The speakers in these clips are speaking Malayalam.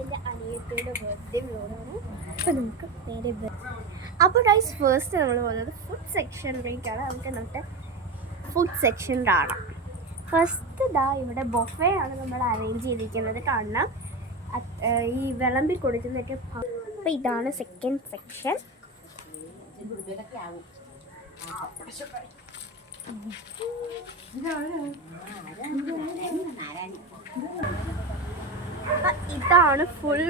എൻ്റെ അനിയത്തിയുടെ ബർത്ത്ഡേ വ്ലോഗാണ്. അപ്പോൾ നമുക്ക് നേരെ അപ്പോൾ ഗൈസ് ഫസ്റ്റ് നമ്മൾ പോകുന്നത് ഫുഡ് സെക്ഷനിലേക്കാണ്. നമുക്ക് ഇന്നത്തെ ഫുഡ് സെക്ഷൻ കാണാം. ഫസ്റ്റ് ഇവിടെ ബൊഫേ ആണ് നമ്മൾ അറേഞ്ച് ചെയ്തിരിക്കുന്നത്. കാണാം ഈ വിളമ്പി കൊടുക്കുന്നതൊക്കെ. അപ്പോൾ ഇതാണ് സെക്കൻഡ് സെക്ഷൻ. ഇതാണ് ഫുൾ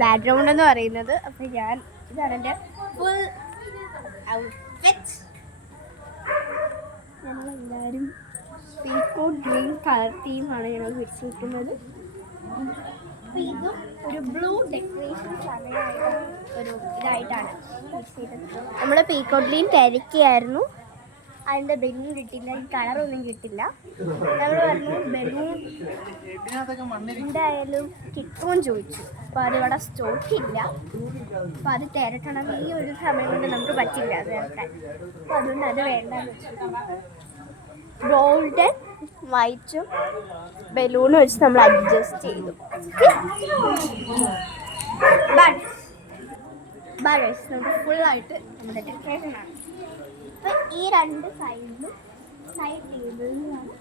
ബാക്ക്ഗ്രൗണ്ട് എന്ന് പറയുന്നത്. അപ്പോൾ ഇതാണ് എൻ്റെ ഫുൾ ഔട്ട്ഫിറ്റ്. ഞങ്ങളെല്ലാവരും പീക്കോട്ട് ഗ്രീൻ കളർ തീമാണ് ഞങ്ങൾ പിടിച്ചിരിക്കുന്നത്. അപ്പോൾ ഇതും ഒരു ബ്ലൂ ഡെക്കറേഷൻ ഒരു ഇതായിട്ടാണ് പിടിച്ചിരിക്കുന്നത്. നമ്മൾ പീക്കോട്ട് ഗ്രീൻ തിരക്കിയായിരുന്നു. അതിൻ്റെ ബലൂൺ കിട്ടില്ല, ഈ കളറൊന്നും കിട്ടില്ല. നമ്മൾ പറഞ്ഞു ബലൂൺ എന്തായാലും കിട്ടുമെന്ന് ചോദിച്ചു. അപ്പോൾ അതിവിടെ സ്റ്റോക്കില്ല. അപ്പോൾ അത് തിരട്ടണം. ഈ ഒരു സമയം കൊണ്ട് നമുക്ക് പറ്റില്ല അത് തിരട്ടാൻ. അപ്പോൾ അതുകൊണ്ട് അത് വേണ്ടെന്ന് വെച്ചു. ഗോൾഡൻ വൈറ്റും ബലൂണും വെച്ച് നമ്മൾ അഡ്ജസ്റ്റ് ചെയ്തു. നമുക്ക് ഫുള്ളായിട്ട് നമ്മുടെ ഡെക്കറേഷനാണ്. അപ്പോൾ ഈ രണ്ട് സൈഡിലും സൈഡ് ടേബിളിലാണ്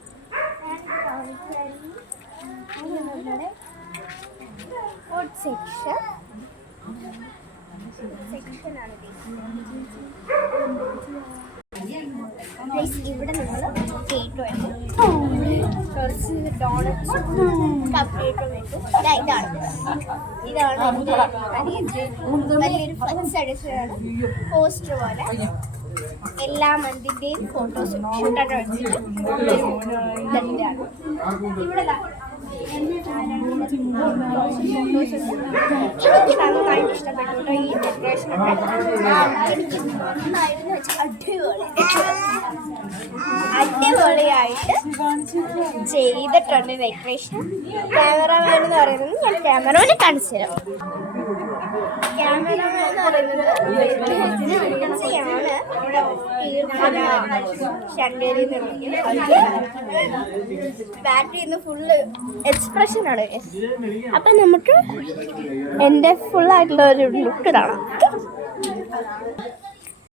നമ്മുടെ ഫുഡ് സെക്ഷനാണ്. ഇവിടെ നമ്മൾ കേക്ക് വേണം, കുറച്ച് ഡോണറ്റ്സും കപ്പ് കേക്കും വേണം. ഇതാണ് എൻ്റെ വലിയൊരു ഫ്ലെക്സ് അടിച്ചതാണ്, പോസ്റ്റർ പോലെ. എല്ലാ മന്തിൻ്റെയും ഫോട്ടോസ് ഷൂട്ടായിട്ട് വെച്ചിട്ട് ഇതാണ്. ഇവിടെ എനിക്ക് ഇഷ്ടപ്പെട്ടു ഈ ഡെക്കറേഷനൊക്കെ. എനിക്ക് നന്നായിരുന്നു വെച്ചാൽ അടിപൊളിയായിട്ട് ചെയ്തിട്ടുണ്ട് ഡെക്കറേഷൻ. ക്യാമറമാൻ എന്ന് പറയുന്നത് ഞാൻ ക്യാമറമാനെ കാണിച്ചു തരാം. ക്യാമറമാൻ എന്ന് പറയുന്നത് ബാറ്ററി ഇന്ന് ഫുള്ള് എക്സ്പ്രഷനാണ്. അപ്പം നമുക്ക് എൻ്റെ ഫുള്ളായിട്ടുള്ള ഒരു ലുക്ക് കാണാം.